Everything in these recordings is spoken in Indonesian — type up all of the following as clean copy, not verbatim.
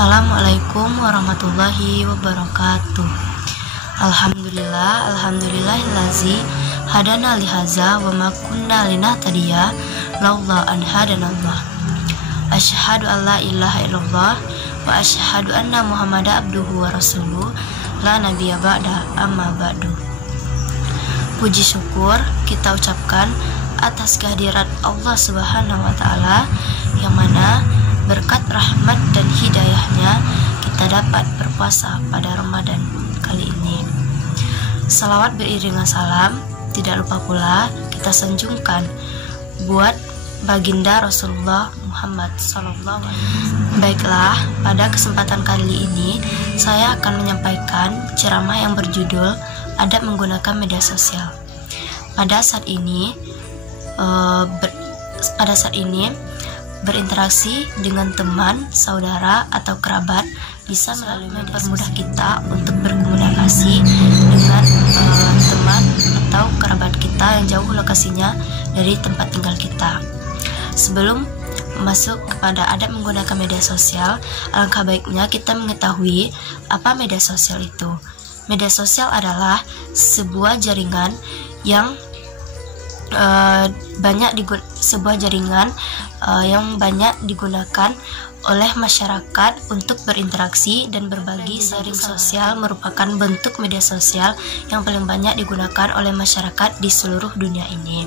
Assalamualaikum warahmatullahi wabarakatuh. Alhamdulillahillazi hadana lihaza wa ma kunna linahtadiya laula an hadanallah. Asyhadu an la ilaha illallah wa asyhadu anna Muhammadan abduhu wa rasuluh la nabiyya ba'da amma ba'du. Puji syukur kita ucapkan atas kehadirat Allah Subhanahu wa taala yang mana berkat rahmat dan hidayahnya kita dapat berpuasa pada Ramadan kali ini. Salawat beriringan salam tidak lupa pula kita sanjungkan buat baginda Rasulullah Muhammad SAW. Baiklah, pada kesempatan kali ini saya akan menyampaikan ceramah yang berjudul adab menggunakan media sosial. Pada saat ini berinteraksi dengan teman, saudara, atau kerabat bisa melalui mempermudah kita untuk berkomunikasi dengan teman atau kerabat kita yang jauh lokasinya dari tempat tinggal kita. Sebelum masuk kepada adab menggunakan media sosial, alangkah baiknya kita mengetahui apa media sosial itu. Media sosial adalah sebuah jaringan yang yang banyak digunakan oleh masyarakat untuk berinteraksi dan berbagi. Jaring sosial merupakan bentuk media sosial yang paling banyak digunakan oleh masyarakat di seluruh dunia ini.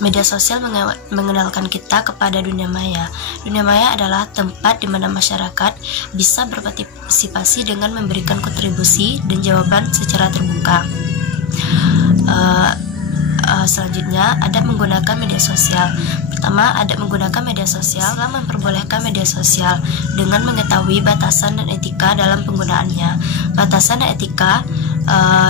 Media sosial mengenalkan kita kepada dunia maya. Dunia maya adalah tempat di mana masyarakat bisa berpartisipasi dengan memberikan kontribusi dan jawaban secara terbuka. Selanjutnya, adab menggunakan media sosial. Pertama, adab menggunakan media sosial telah memperbolehkan media sosial dengan mengetahui batasan dan etika dalam penggunaannya. Batasan dan etika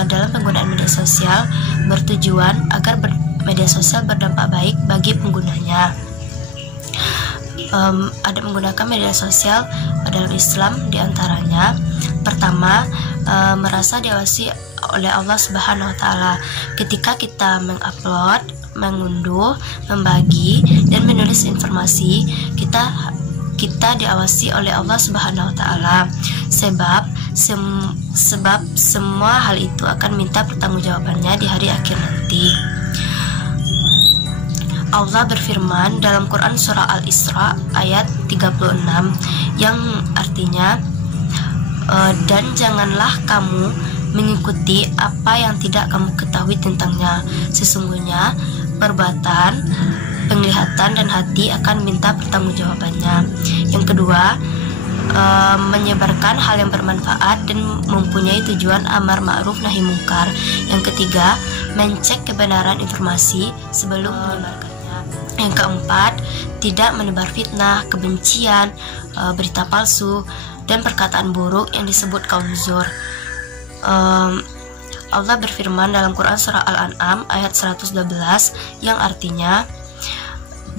dalam penggunaan media sosial bertujuan agar media sosial berdampak baik bagi penggunanya. Adab menggunakan media sosial dalam Islam diantaranya: pertama, merasa diawasi oleh Allah Subhanahu wa taala. Ketika kita mengupload, mengunduh, membagi dan menulis informasi, kita diawasi oleh Allah Subhanahu wa taala. Sebab semua hal itu akan minta pertanggungjawabannya di hari akhir nanti. Allah berfirman dalam Quran surah Al-Isra ayat 36 yang artinya, dan janganlah kamu mengikuti apa yang tidak kamu ketahui tentangnya. Sesungguhnya perbuatan, penglihatan dan hati akan minta pertanggungjawabannya. Yang kedua, menyebarkan hal yang bermanfaat dan mempunyai tujuan amar ma'ruf nahi mungkar. Yang ketiga, mencek kebenaran informasi sebelum menyebarkannya. Yang keempat, tidak menebar fitnah, kebencian, berita palsu dan perkataan buruk yang disebut kaul zur. Allah berfirman dalam Quran surah Al-An'am ayat 112 yang artinya,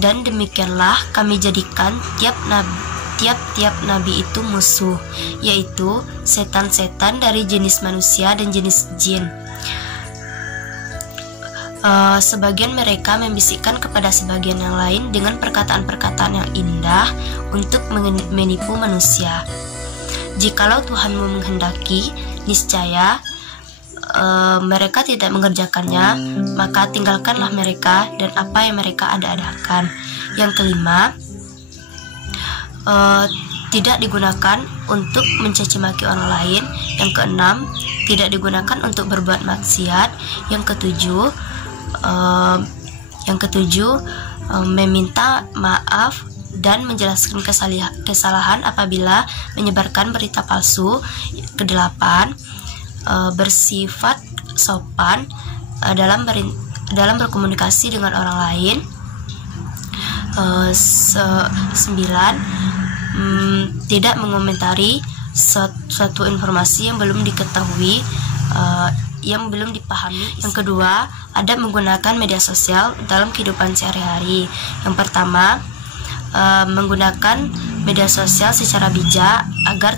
dan demikianlah kami jadikan tiap-tiap nabi itu musuh, yaitu setan-setan dari jenis manusia dan jenis jin. Sebagian mereka membisikkan kepada sebagian yang lain dengan perkataan-perkataan yang indah untuk menipu manusia. Jikalau Tuhanmu menghendaki, niscaya mereka tidak mengerjakannya, maka tinggalkanlah mereka dan apa yang mereka ada-adakan. Yang kelima, tidak digunakan untuk mencaci maki orang lain. Yang keenam, tidak digunakan untuk berbuat maksiat. Yang ketujuh, meminta maaf dan menjelaskan kesalahan apabila menyebarkan berita palsu. Kedelapan, bersifat sopan dalam berkomunikasi dengan orang lain. Sembilan, tidak mengomentari suatu informasi yang belum diketahui, yang belum dipahami. Yang kedua, adab menggunakan media sosial dalam kehidupan sehari-hari. Yang pertama, menggunakan media sosial secara bijak agar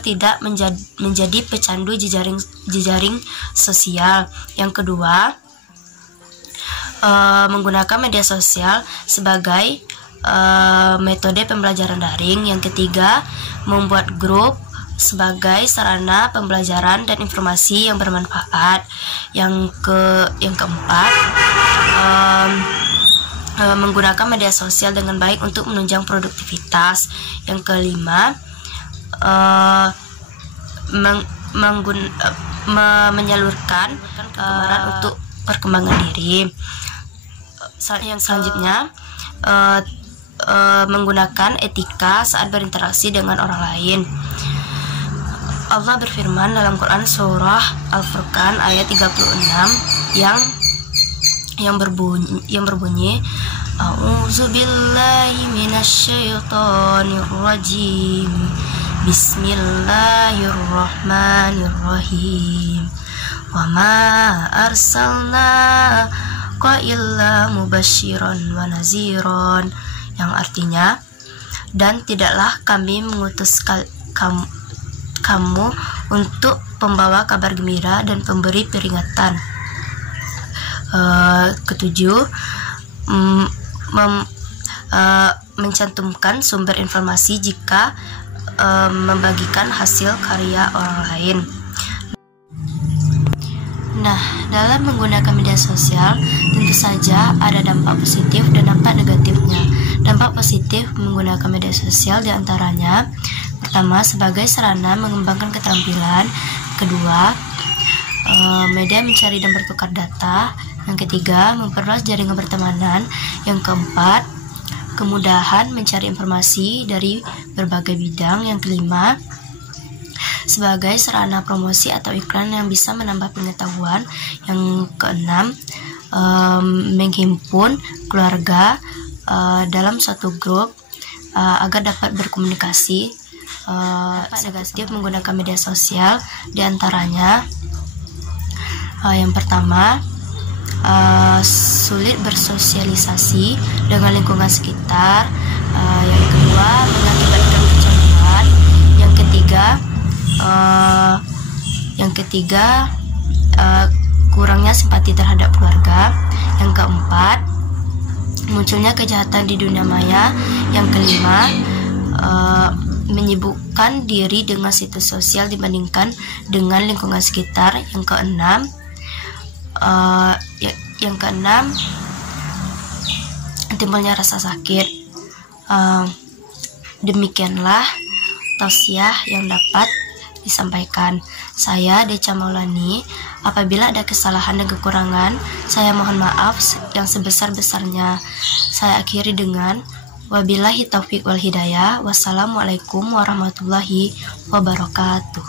tidak menjadi pecandu jejaring sosial. Yang kedua, menggunakan media sosial sebagai metode pembelajaran daring. Yang ketiga, membuat grup sebagai sarana pembelajaran dan informasi yang bermanfaat. Yang keempat, menggunakan media sosial dengan baik untuk menunjang produktivitas. Yang kelima, menyalurkan kegemaran untuk perkembangan diri. Yang selanjutnya, menggunakan etika saat berinteraksi dengan orang lain. Allah berfirman dalam Quran surah Al-Furqan ayat 36 yang berbunyi A'udzubillahi minasyaitonir rajim. Bismillahirrahmanirrahim. Wa ma arsalnaka illa mubasyiran wa naziran, yang artinya, dan tidaklah kami mengutus kamu untuk pembawa kabar gembira dan pemberi peringatan. Ketujuh, mencantumkan sumber informasi jika membagikan hasil karya orang lain. Nah, dalam menggunakan media sosial tentu saja ada dampak positif dan dampak negatifnya. Dampak positif menggunakan media sosial diantaranya: pertama, sebagai sarana mengembangkan keterampilan. Kedua, media mencari dan bertukar data. Yang ketiga, memperluas jaringan pertemanan. Yang keempat, kemudahan mencari informasi dari berbagai bidang. Yang kelima, sebagai sarana promosi atau iklan yang bisa menambah pengetahuan. Yang keenam, menghimpun keluarga dalam suatu grup agar dapat berkomunikasi. Negatif menggunakan media sosial diantaranya, yang pertama, sulit bersosialisasi dengan lingkungan sekitar. Yang kedua, mengakibatkan kecanduan. Yang ketiga, kurangnya simpati terhadap keluarga. Yang keempat, munculnya kejahatan di dunia maya. Yang kelima, menyibukkan diri dengan situs sosial dibandingkan dengan lingkungan sekitar. Yang keenam, timbulnya rasa sakit. Demikianlah tausiah yang dapat disampaikan. Saya Deca Maulani. Apabila ada kesalahan dan kekurangan, saya mohon maaf yang sebesar-besarnya. Saya akhiri dengan wabillahi taufik wal hidayah. Wassalamualaikum warahmatullahi wabarakatuh.